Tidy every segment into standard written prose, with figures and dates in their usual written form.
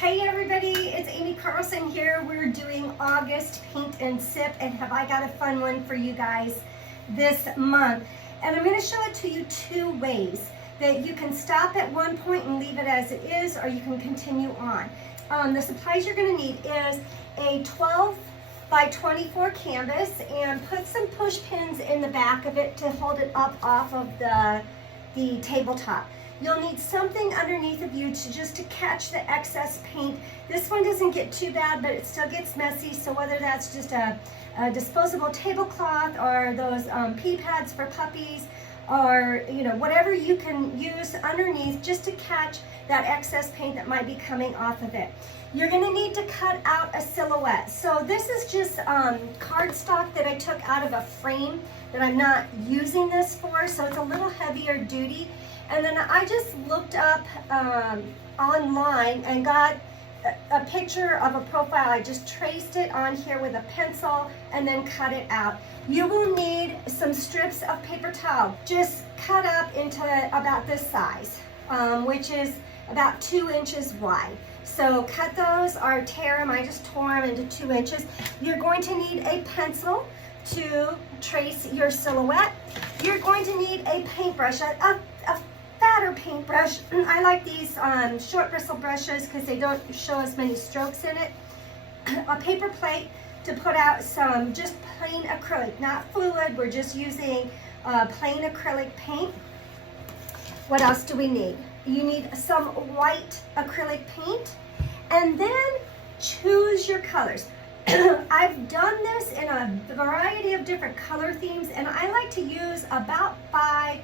Hey everybody, it's Amy Carlson here. We're doing August Paint and Sip, and have I got a fun one for you guys this month. And I'm going to show it to you two ways. That you can stop at one point and leave it as it is, or you can continue on. The supplies you're going to need is a 12 by 24 canvas, and put some push pins in the back of it to hold it up off of the tabletop. You'll need something underneath of you to catch the excess paint. This one doesn't get too bad, but it still gets messy, so whether that's just a disposable tablecloth or those pee pads for puppies, or whatever you can use underneath just to catch that excess paint that might be coming off of it. You're going to need to cut out a silhouette. So this is just cardstock that I took out of a frame that I'm not using this for, so it's a little heavier duty. And then I just looked up online and got a picture of a profile. I just traced it on here with a pencil and then cut it out. You will need some strips of paper towel, just cut up into about this size, which is about 2 inches wide. So cut those or tear them. I just tore them into 2 inches. You're going to need a pencil to trace your silhouette. You're going to need a paintbrush, a fatter paintbrush. I like these short bristle brushes because they don't show as many strokes in it. A paper plate to put out some just plain acrylic, not fluid. We're just using plain acrylic paint. What else do we need? You need some white acrylic paint, and then choose your colors. I've done this in a variety of different color themes, and I like to use about 5.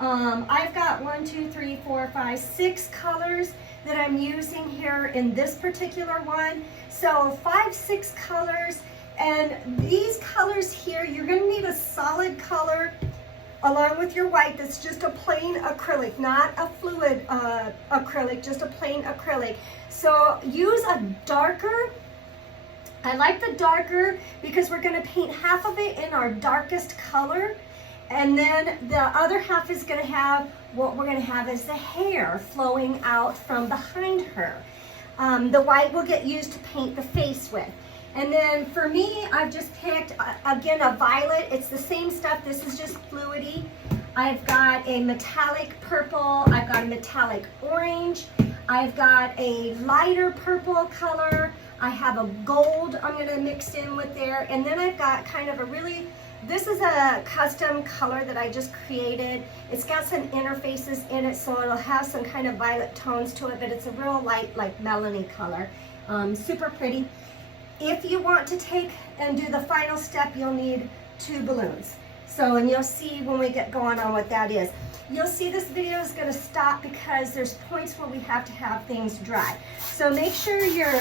I've got 1, 2, 3, 4, 5, 6 colors that I'm using here in this particular one. So 5, 6 colors, and these colors here, you're going to need a solid color along with your white that's just a plain acrylic, not a fluid acrylic, just a plain acrylic. So use a darker. I like the darker because we're going to paint half of it in our darkest color, and then the other half is going to have, what we're going to have is the hair flowing out from behind her. The white will get used to paint the face with. And then for me, I've just picked, again, a violet. It's the same stuff. This is just fluidy. I've got a metallic purple. I've got a metallic orange. I've got a lighter purple color. I have a gold I'm going to mix in with there. And then I've got kind of a really, this is a custom color that I just created. It's got some interfaces in it, so it'll have some kind of violet tones to it, but it's a real light, like melony color. Super pretty. If you want to take and do the final step, you'll need 2 balloons. So, and you'll see when we get going on what that is. You'll see this video is going to stop because there's points where we have to have things dry. So make sure your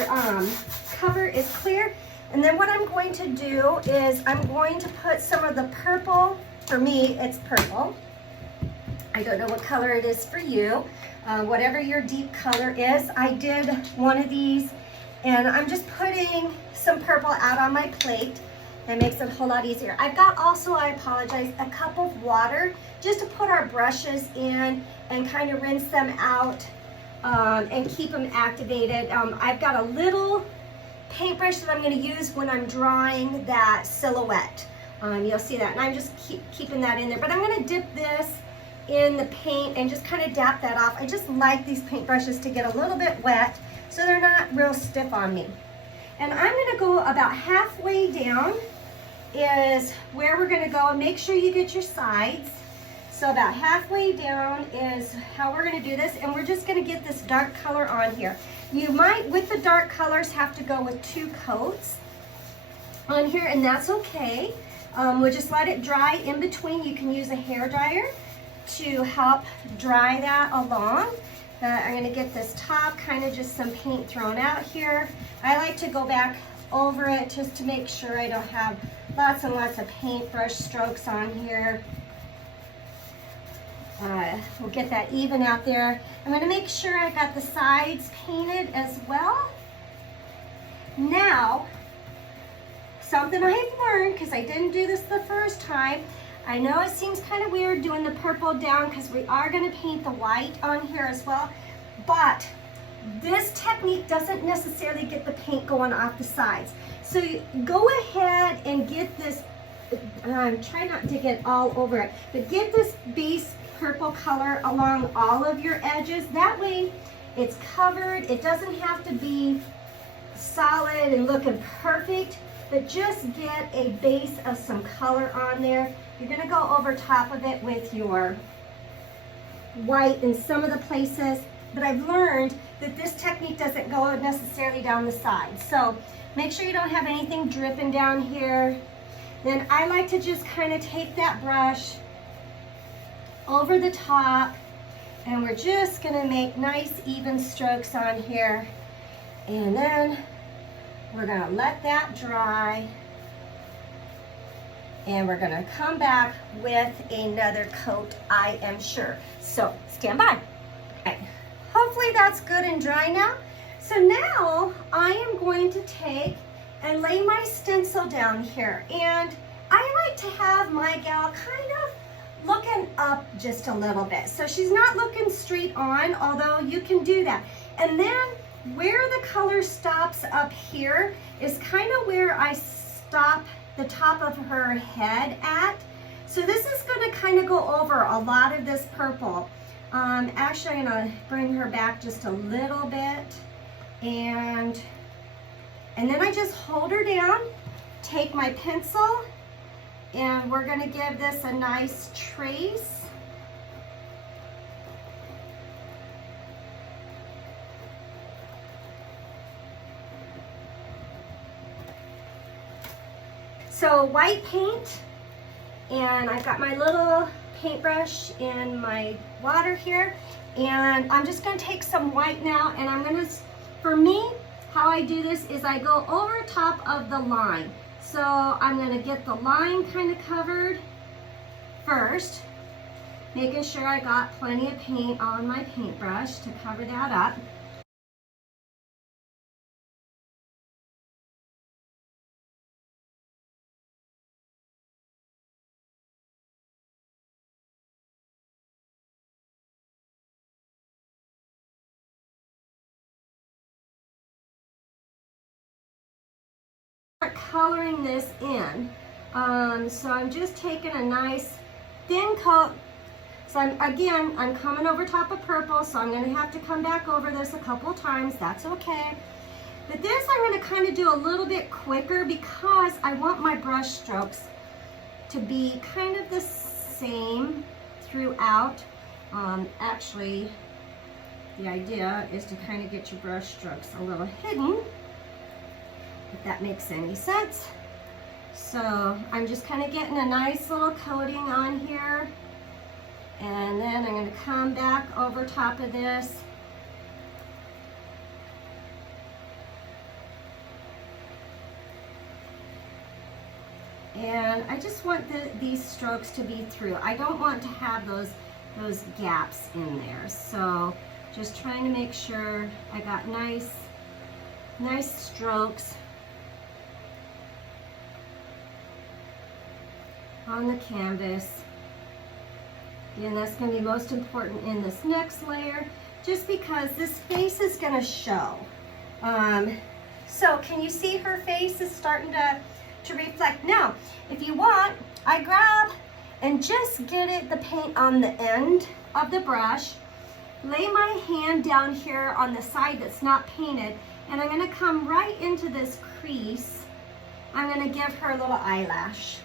cover is clear. And then what I'm going to do is I'm going to put some of the purple. For me, it's purple. I don't know what color it is for you. Whatever your deep color is. I did one of these, and I'm just putting some purple out on my plate. That makes it a whole lot easier. I've got also, I apologize, a cup of water just to put our brushes in and kind of rinse them out and keep them activated. I've got a little paintbrush that I'm going to use when I'm drawing that silhouette. You'll see that, and I'm just keeping that in there. But I'm going to dip this in the paint and just kind of dap that off. I just like these paintbrushes to get a little bit wet so they're not real stiff on me. And I'm going to go about halfway down is where we're going to go, and make sure you get your sides. So about halfway down is how we're going to do this, and we're just going to get this dark color on here. You might, with the dark colors, have to go with 2 coats on here, and that's okay. We'll just let it dry in between. You can use a hair dryer to help dry that along. I'm going to get this top, kind of just some paint thrown out here. I like to go back over it just to make sure I don't have lots and lots of paintbrush strokes on here. We'll get that even out there. I'm going to make sure I got the sides painted as well. Now, something I've learned, because I didn't do this the first time, I know it seems kind of weird doing the purple down because we are going to paint the white on here as well, but this technique doesn't necessarily get the paint going off the sides. So go ahead and get this, try not to get all over it, but get this base purple color along all of your edges. That way it's covered. It doesn't have to be solid and looking perfect, but just get a base of some color on there. You're gonna go over top of it with your white in some of the places, but I've learned that this technique doesn't go necessarily down the sides. So make sure you don't have anything dripping down here. Then I like to just kind of take that brush over the top, and we're just gonna make nice even strokes on here. And then we're gonna let that dry, and we're gonna come back with another coat, I am sure. So stand by. Okay. Hopefully that's good and dry now. So now I am going to take and lay my stencil down here. And I like to have my gal kind of looking up just a little bit. So she's not looking straight on, although you can do that. And then where the color stops up here is kind of where I stop the top of her head at. So this is going to kind of go over a lot of this purple. Actually, I'm going to bring her back just a little bit, and then I just hold her down, take my pencil, and we're going to give this a nice trace. So white paint, and I've got my little paintbrush in my water here, and I'm just going to take some white now, and I'm going to, for me, how I do this is I go over top of the line. So I'm going to get the line kind of covered first, making sure I got plenty of paint on my paintbrush to cover that up. Coloring this in. So I'm just taking a nice thin coat. So I'm coming over top of purple, so I'm going to have to come back over this a couple of times. That's okay. But this I'm going to kind of do a little bit quicker because I want my brush strokes to be kind of the same throughout. Actually, the idea is to kind of get your brush strokes a little hidden, if that makes any sense. So I'm just kind of getting a nice little coating on here, and then I'm going to come back over top of this. And I just want these strokes to be through. I don't want to have those gaps in there. So just trying to make sure I got nice strokes on the canvas. And that's going to be most important in this next layer, just because this face is going to show. So can you see her face is starting to reflect? Now, if you want, I grab and just get the paint on the end of the brush, lay my hand down here on the side that's not painted, and I'm going to come right into this crease. I'm going to give her a little eyelash.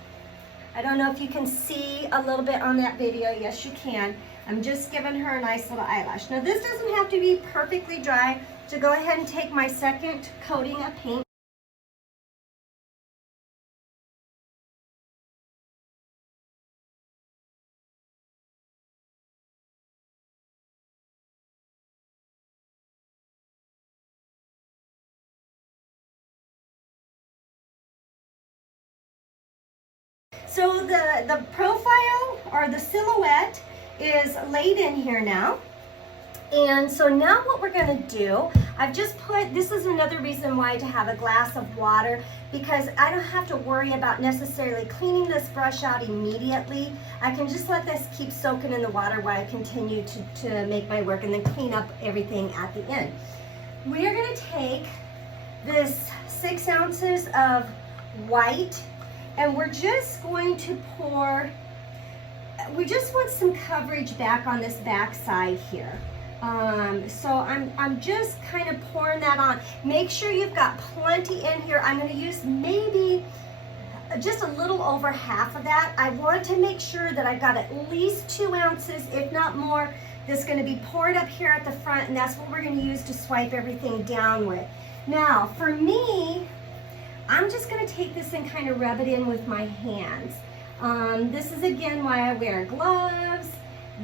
I don't know if you can see a little bit on that video. Yes, you can. I'm just giving her a nice little eyelash. Now, this doesn't have to be perfectly dry, so go ahead and take my second coating of paint. So the profile or the silhouette is laid in here now. And so now what we're gonna do, I've just put, this is another reason why to have a glass of water, because I don't have to worry about necessarily cleaning this brush out immediately. I can just let this keep soaking in the water while I continue to make my work, and then clean up everything at the end. we're gonna take this 6 ounces of white, and we're just going to pour, we just want some coverage back on this back side here. So I'm just kind of pouring that on. Make sure you've got plenty in here. I'm gonna use maybe just a little over half of that. I want to make sure that I've got at least 2 ounces, if not more, that's gonna be poured up here at the front, and that's what we're gonna use to swipe everything down with. Now, for me, I'm just gonna take this and kind of rub it in with my hands. This is again why I wear gloves.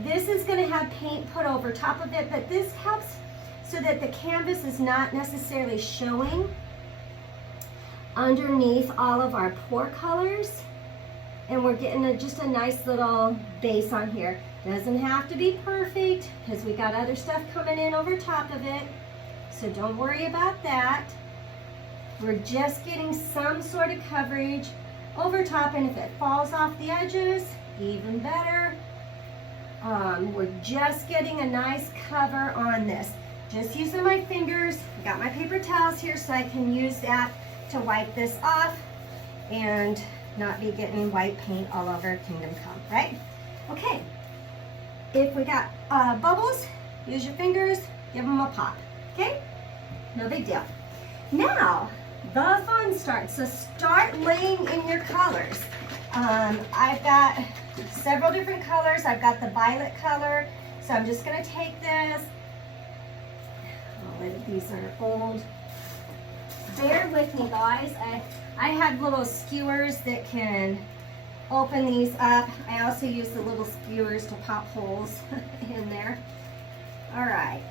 This is gonna have paint put over top of it, but this helps so that the canvas is not necessarily showing underneath all of our pour colors. And we're getting just a nice little base on here. Doesn't have to be perfect because we got other stuff coming in over top of it. So don't worry about that. We're just getting some sort of coverage over top, and if it falls off the edges, even better. We're just getting a nice cover on this. Just using my fingers. Got my paper towels here so I can use that to wipe this off and not be getting white paint all over Kingdom Come, right? Okay, if we got bubbles, use your fingers, give them a pop, okay? No big deal. Now, the fun starts. So start laying in your colors. I've got several different colors. I've got the violet color. So I'm just gonna take this. Oh, these are old. Bear with me, guys. I have little skewers that can open these up. I also use the little skewers to pop holes in there. All right.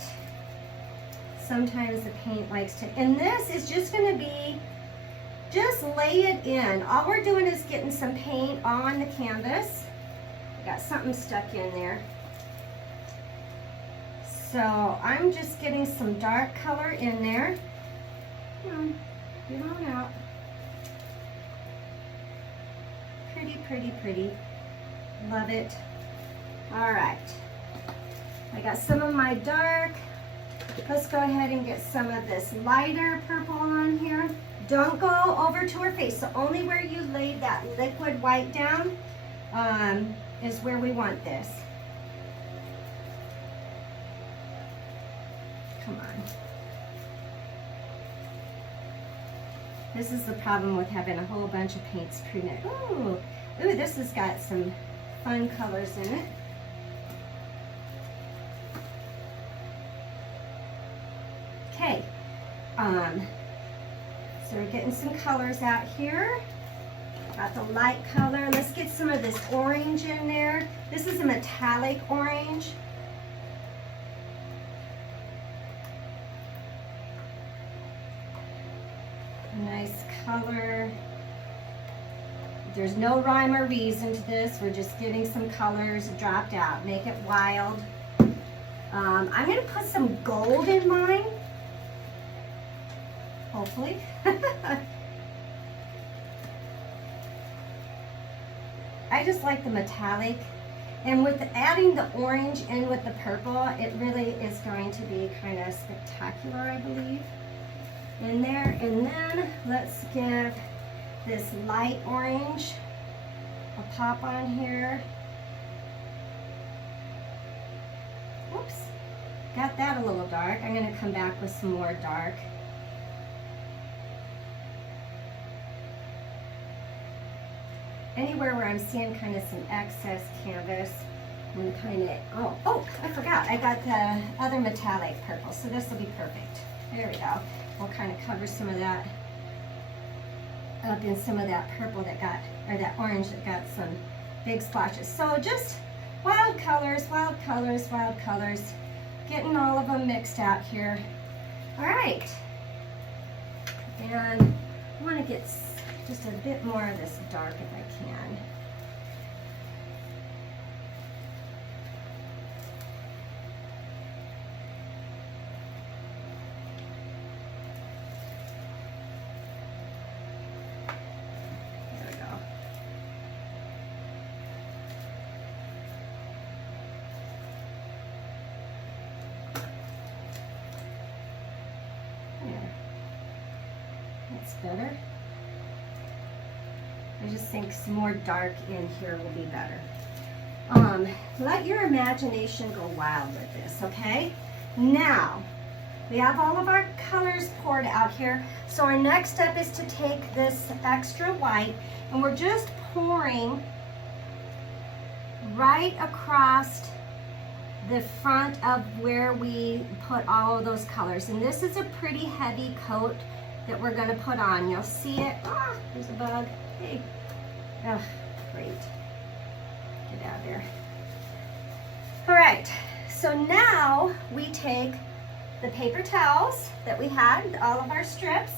Sometimes the paint likes to, and this is just gonna be, just lay it in. All we're doing is getting some paint on the canvas. I got something stuck in there. So I'm just getting some dark color in there. Get on out. Pretty, pretty, pretty. Love it. All right. I got some of my dark. Let's go ahead and get some of this lighter purple on here. Don't go over to her face. So only where you laid that liquid white down is where we want this. Come on. This is the problem with having a whole bunch of paints pre-mixed. Ooh, this has got some fun colors in it. Okay, so we're getting some colors out here. Got the light color. Let's get some of this orange in there. This is a metallic orange. Nice color. There's no rhyme or reason to this. We're just getting some colors dropped out. Make it wild. I'm going to put some gold in mine. Hopefully. I just like the metallic. And with adding the orange in with the purple, it really is going to be kind of spectacular, I believe, in there. And then let's give this light orange a pop on here. Oops, got that a little dark. I'm going to come back with some more dark. Anywhere where I'm seeing kind of some excess canvas, and kind of, oh, I forgot. I got the other metallic purple, so this will be perfect. There we go. We'll kind of cover some of that up in some of that purple that got, or that orange that got some big splotches. So just wild colors, wild colors, wild colors. Getting all of them mixed out here. All right. And I want to get just a bit more of this dark if I can. There we go. That's better. I just think some more dark in here will be better. Let your imagination go wild with this, okay? Now, we have all of our colors poured out here. So our next step is to take this extra white and we're just pouring right across the front of where we put all of those colors. And this is a pretty heavy coat that we're gonna put on. You'll see it. Ah, there's a bug. Hey. Oh, great. Get out of there. All right, so now we take the paper towels that we had, all of our strips,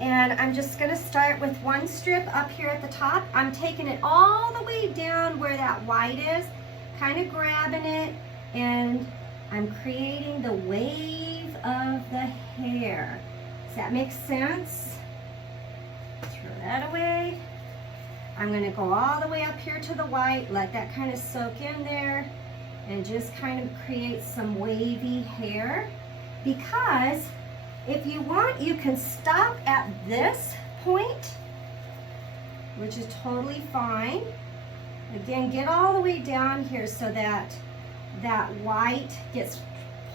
and I'm just gonna start with one strip up here at the top. I'm taking it all the way down where that white is, kind of grabbing it, and I'm creating the wave of the hair. Does that make sense? Throw that away. I'm gonna go all the way up here to the white, let that kind of soak in there, and just kind of create some wavy hair. Because if you want, you can stop at this point, which is totally fine. Again, get all the way down here so that that white gets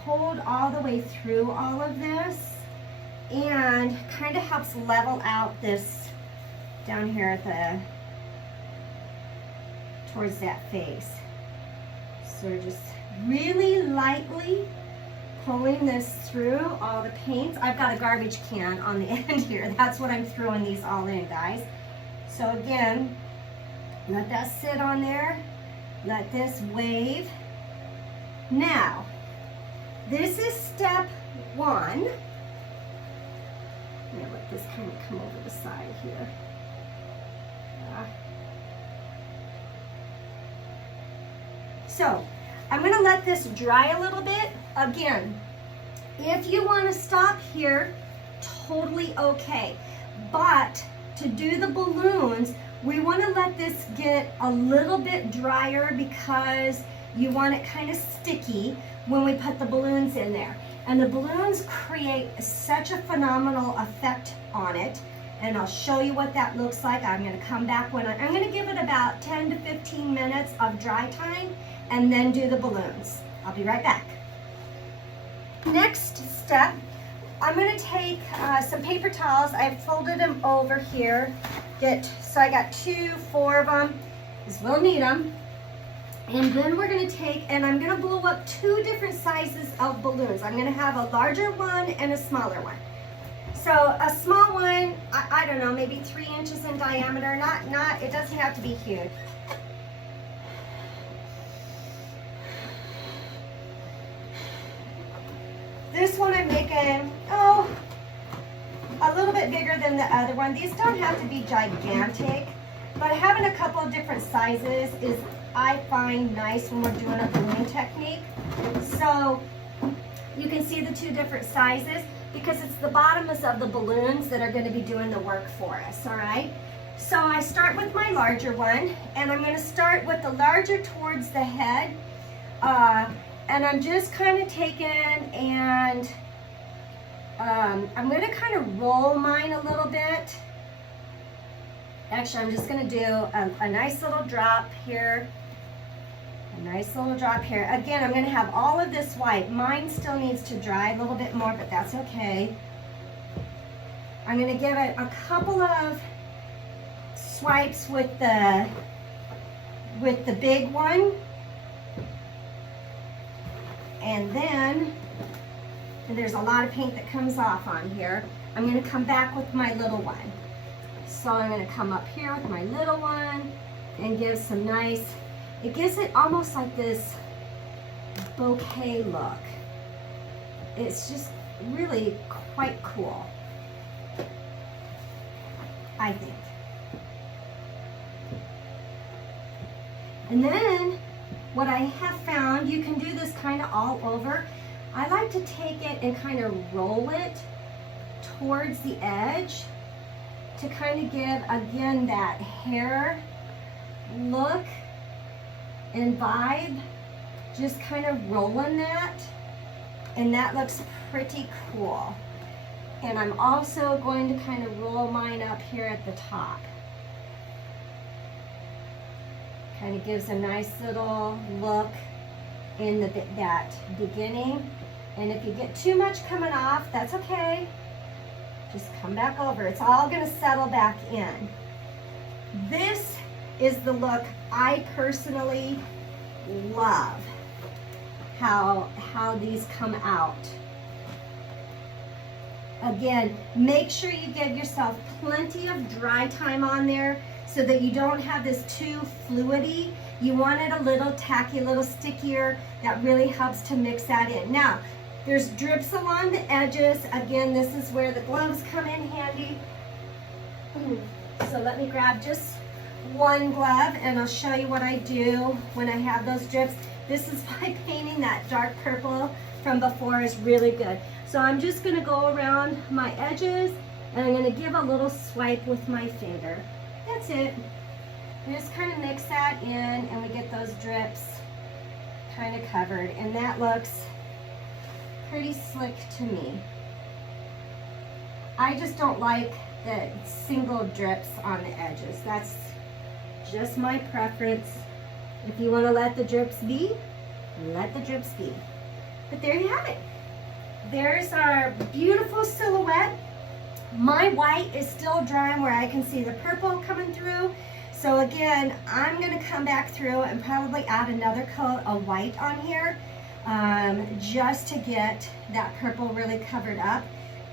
pulled all the way through all of this and kind of helps level out this down here at the towards that face. So we're just really lightly pulling this through all the paints. I've got a garbage can on the end here. That's what I'm throwing these all in, guys. So again, let that sit on there. Let this wave. Now, this is step one. I'm gonna let this kind of come over the side here. So I'm gonna let this dry a little bit. Again, if you wanna stop here, totally okay. But to do the balloons, we wanna let this get a little bit drier because you want it kind of sticky when we put the balloons in there. And the balloons create such a phenomenal effect on it. And I'll show you what that looks like. I'm gonna come back when I'm gonna give it about 10 to 15 minutes of dry time and then do the balloons. I'll be right back. Next step, I'm gonna take some paper towels. I've folded them over here. So I got 2, 4 of them, because we'll need them. And then we're gonna take, and I'm gonna blow up 2 different sizes of balloons. I'm gonna have a larger one and a smaller one. So a small one, I don't know, maybe 3 inches in diameter. It doesn't have to be huge. This one I'm making, a little bit bigger than the other one. These don't have to be gigantic, but having a couple of different sizes is, I find, nice when we're doing a balloon technique. So you can see the 2 different sizes because it's the bottoms of the balloons that are going to be doing the work for us, all right? So I start with my larger one, and I'm going to start with the larger towards the head, and I'm just kind of taking and I'm going to kind of roll mine a little bit. Actually, I'm just going to do a nice little drop here. A nice little drop here. Again, I'm going to have all of this white. Mine still needs to dry a little bit more, but that's okay. I'm going to give it a couple of swipes with the big one. And then, and there's a lot of paint that comes off on here, I'm going to come back with my little one. So I'm going to come up here with my little one and give some nice, it gives it almost like this bouquet look. It's just really quite cool, I think. And then what I have found, you can do this kind of all over. I like to take it and kind of roll it towards the edge to kind of give, again, that hair look and vibe. Just kind of rolling that. And that looks pretty cool. And I'm also going to kind of roll mine up here at the top. Kind of gives a nice little look in that beginning. And if you get too much coming off, that's okay. Just come back over. It's all going to settle back in. This is the look I personally love, how these come out. Again, make sure you give yourself plenty of dry time on there so that you don't have this too fluidy. You want it a little tacky, a little stickier. That really helps to mix that in. Now, there's drips along the edges. Again, this is where the gloves come in handy. So let me grab just one glove and I'll show you what I do when I have those drips. This is by painting that dark purple from before is really good. So I'm just gonna go around my edges and I'm gonna give a little swipe with my finger. That's it. We just kind of mix that in and we get those drips kind of covered, and that looks pretty slick to me. I just don't like the single drips on the edges. That's just my preference. If you want to let the drips be, let the drips be. But there you have it. There's our beautiful silhouette. My white is still drying where I can see the purple coming through. So again, I'm going to come back through and probably add another coat of white on here just to get that purple really covered up.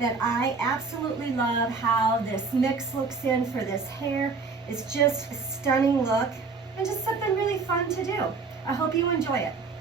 That I absolutely love how this mix looks in for this hair. It's just a stunning look and just something really fun to do. I hope you enjoy it.